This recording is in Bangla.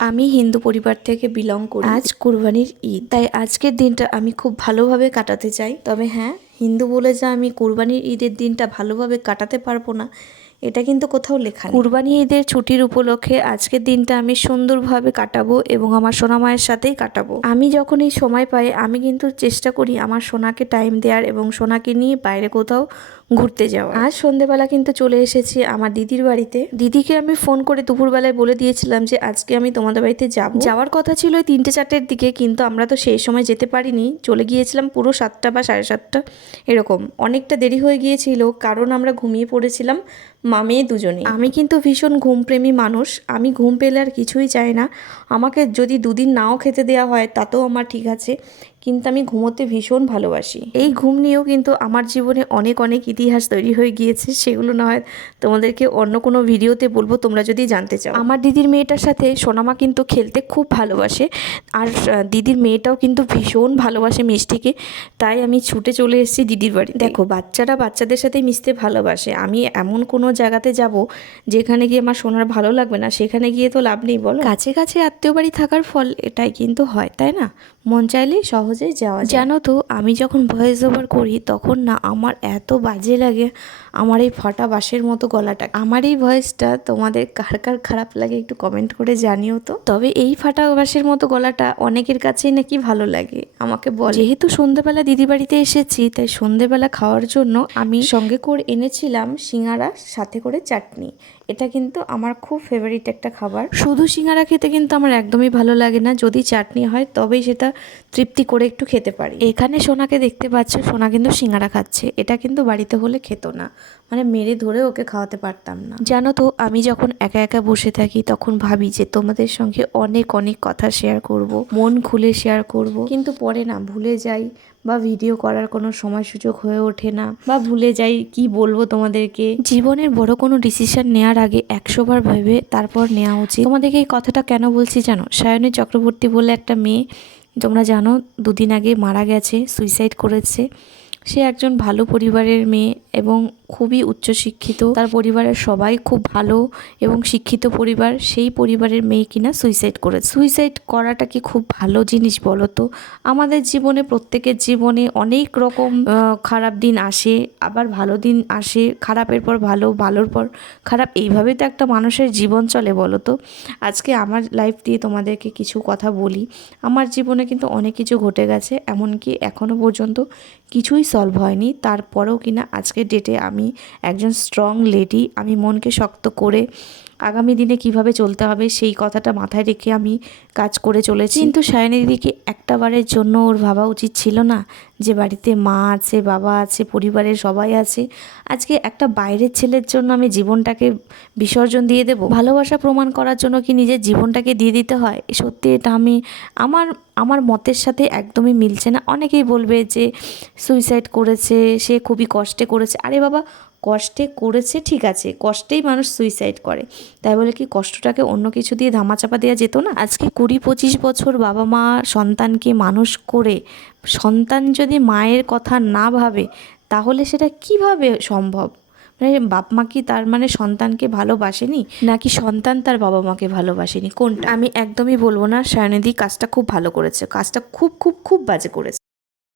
আমি হিন্দু পরিবার থেকে বিলং করি। আজ কুরবানির ঈদ, তাই আজকের দিনটা আমি খুব ভালোভাবে কাটাতে চাই। তবে হ্যাঁ, হিন্দু বলে যে আমি কুরবানির ঈদের দিনটা ভালোভাবে কাটাতে পারবো না, এটা কিন্তু কোথাও লেখা নেই। কুরবানি ঈদের ছুটির উপলক্ষে আজকের দিনটা আমি সুন্দরভাবে কাটাবো এবং আমার সোনা মায়ের সাথেই কাটাবো। আমি যখন এই সময় পাই আমি কিন্তু চেষ্টা করি আমার সোনাকে টাইম দেওয়ার এবং সোনাকে নিয়ে বাইরে কোথাও ঘুরতে যাওয়া। আজ সন্ধেবেলা কিন্তু চলে এসেছি আমার দিদির বাড়িতে। দিদিকে আমি ফোন করে দুপুরবেলায় বলে দিয়েছিলাম যে আজকে আমি তোমাদের বাড়িতে যাওয়ার কথা ছিল ওই 3টে-4টের দিকে, কিন্তু আমরা তো সেই সময় যেতে পারিনি, চলে গিয়েছিলাম পুরো 7টা বা 7:30 এরকম। অনেকটা দেরি হয়ে গিয়েছিল কারণ আমরা ঘুমিয়ে পড়েছিলাম মা মেয়ে দুজনেই। আমি কিন্তু ভীষণ ঘুমপ্রেমী মানুষ, আমি ঘুম পেলে আর কিছুই চাই না। আমাকে যদি দুদিন নাও খেতে দেওয়া হয় তাতেও আমার ঠিক আছে, কিন্তু আমি ঘুমোতে ভীষণ ভালোবাসি। এই ঘুম নিয়েও কিন্তু আমার জীবনে অনেক অনেক ইতিহাস তৈরি হয়ে গিয়েছে, সেগুলো না হয় তোমাদেরকে অন্য কোনো ভিডিওতে বলবো তোমরা যদি জানতে চাও। আমার দিদির মেয়েটার সাথে সোনামা কিন্তু খেলতে খুব ভালোবাসে, আর দিদির মেয়েটাও কিন্তু ভীষণ ভালোবাসে মিষ্টিকে, তাই আমি ছুটে চলে এসেছি দিদির বাড়ি। দেখো, বাচ্চারা বাচ্চাদের সাথে মিশতে ভালোবাসে। আমি এমন কোনো জায়গাতে যাব যেখানে গিয়ে আমার সোনার ভালো লাগবে না, সেখানে গিয়ে তো লাভ নেই বলো। কাছে কাছে আত্মীয় বাড়ি থাকার ফল এটাই কিন্তু হয়, তাই না? মন চাইলেই সহজেই যাওয়া যায়। জানো তো, আমি যখন ভয়েস ওভার করি তখন না আমার এত বাজে লাগে আমার এই ফাটা বাঁশের মতো গলাটা। আমার এই ভয়েসটা তোমাদের কার কার খারাপ লাগে একটু কমেন্ট করে জানিও তো। তবে এই ফাটা বাঁশের মতো গলাটা অনেকের কাছেই নাকি ভালো লাগে, আমাকে বলে। যেহেতু সন্ধেবেলা দিদি বাড়িতে এসেছি, তাই সন্ধেবেলা খাওয়ার জন্য আমি সঙ্গে করে এনেছিলাম সিঙ্গারা, সাথে করে চাটনি। এটা কিন্তু আমার খুব ফেভারিট একটা খাবার। শুধু সিঙ্গারা খেতে কিন্তু আমার একদমই ভালো লাগে না, যদি চাটনি হয় তবেই সেটা তৃপ্তি করে একটু খেতে পারি। এখানে সোনাকে দেখতে পাচ্ছ, সোনা কিন্তু সিঙ্গারা খাচ্ছে। এটা কিন্তু বাড়িতে হলে খেত না, মানে মেরে ধরে ওকে খাওয়াতে পারতাম না। জানো তো, আমি যখন একা একা বসে থাকি তখন ভাবি যে তোমাদের সঙ্গে অনেক অনেক কথা শেয়ার করব, মন খুলে শেয়ার করব, কিন্তু পরে না ভুলে যাই, বা ভিডিও করার কোনো সময় সুযোগ হয়ে ওঠে না, বা ভুলে যাই কি বলবো তোমাদেরকে। জীবনের বড় কোনো ডিসিশন নেওয়ার আগে 100 বার ভেবে তারপর নেওয়া উচিত। তোমাদেরকে এই কথাটা কেন বলছি জানো? সায়নী চক্রবর্তী বলে একটা মেয়ে, তোমরা জানো, দুদিন আগে মারা গেছে, সুইসাইড করেছে। সে একজন ভালো পরিবারের মেয়ে এবং খুবই উচ্চশিক্ষিত, তার পরিবারের সবাই খুব ভালো এবং শিক্ষিত পরিবার। সেই পরিবারের মেয়ে কিনা সুইসাইড করেছে। সুইসাইড করাটা কি খুব ভালো জিনিস বলো তো? আমাদের জীবনে, প্রত্যেকের জীবনে অনেক রকম খারাপ দিন আসে, আবার ভালো দিন আসে, খারাপের পর ভালো, ভালোর পর খারাপ, এইভাবেই তো একটা মানুষের জীবন চলে বলো তো। আজকে আমার লাইফ দিয়ে তোমাদেরকে কিছু কথা বলি। আমার জীবনে কিন্তু অনেক কিছু ঘটে গেছে, এমনকি এখনও পর্যন্ত কিছুই সলভ হয়নি, তারপরেও কিনা আজকের ডেটে আমি একজন স্ট্রং লেডি। আমি মনকে শক্ত করে আগামী দিনে কিভাবে চলতে হবে সেই কথাটা মাথায় রেখে আমি কাজ করে চলেছি। কিন্তু সায়নী দিদিকে একটা বারের জন্য ওর ভাবা উচিত ছিল না যে বাড়িতে মা আছে, বাবা আছে, পরিবারের সবাই আছে, আজকে একটা বাইরের ছেলের জন্য আমি জীবনটাকে বিসর্জন দিয়ে দেব? ভালোবাসা প্রমাণ করার জন্য কি নিজের জীবনটাকে দিয়ে দিতে হয়? সত্যি এটা আমি আমার মতের সাথে একদমই মিলছে না। অনেকেই বলবে যে সুইসাইড করেছে, সে খুবই কষ্টে করেছে। আরে বাবা, কষ্টে করেছে ঠিক আছে, কষ্টেই মানুষ সুইসাইড করে, তাই বলে কি কষ্টটাকে অন্য কিছু দিয়ে ধামাচাপা দেওয়া যেত না? আজকে 20-25 বছর বাবা মা সন্তানকে মানুষ করে, সন্তান যদি মায়ের কথা না ভাবে তাহলে সেটা কিভাবে সম্ভব? মানে বাপ মা কি তার মানে সন্তানকে ভালোবাসেনি, নাকি সন্তান তার বাবা মাকে ভালোবাসেনি? কোনটা? আমি একদমই বলবো না। সায়নীদি কাজটা খুব ভালো করেছে, কাজটা খুব খুব খুব বাজে করেছে।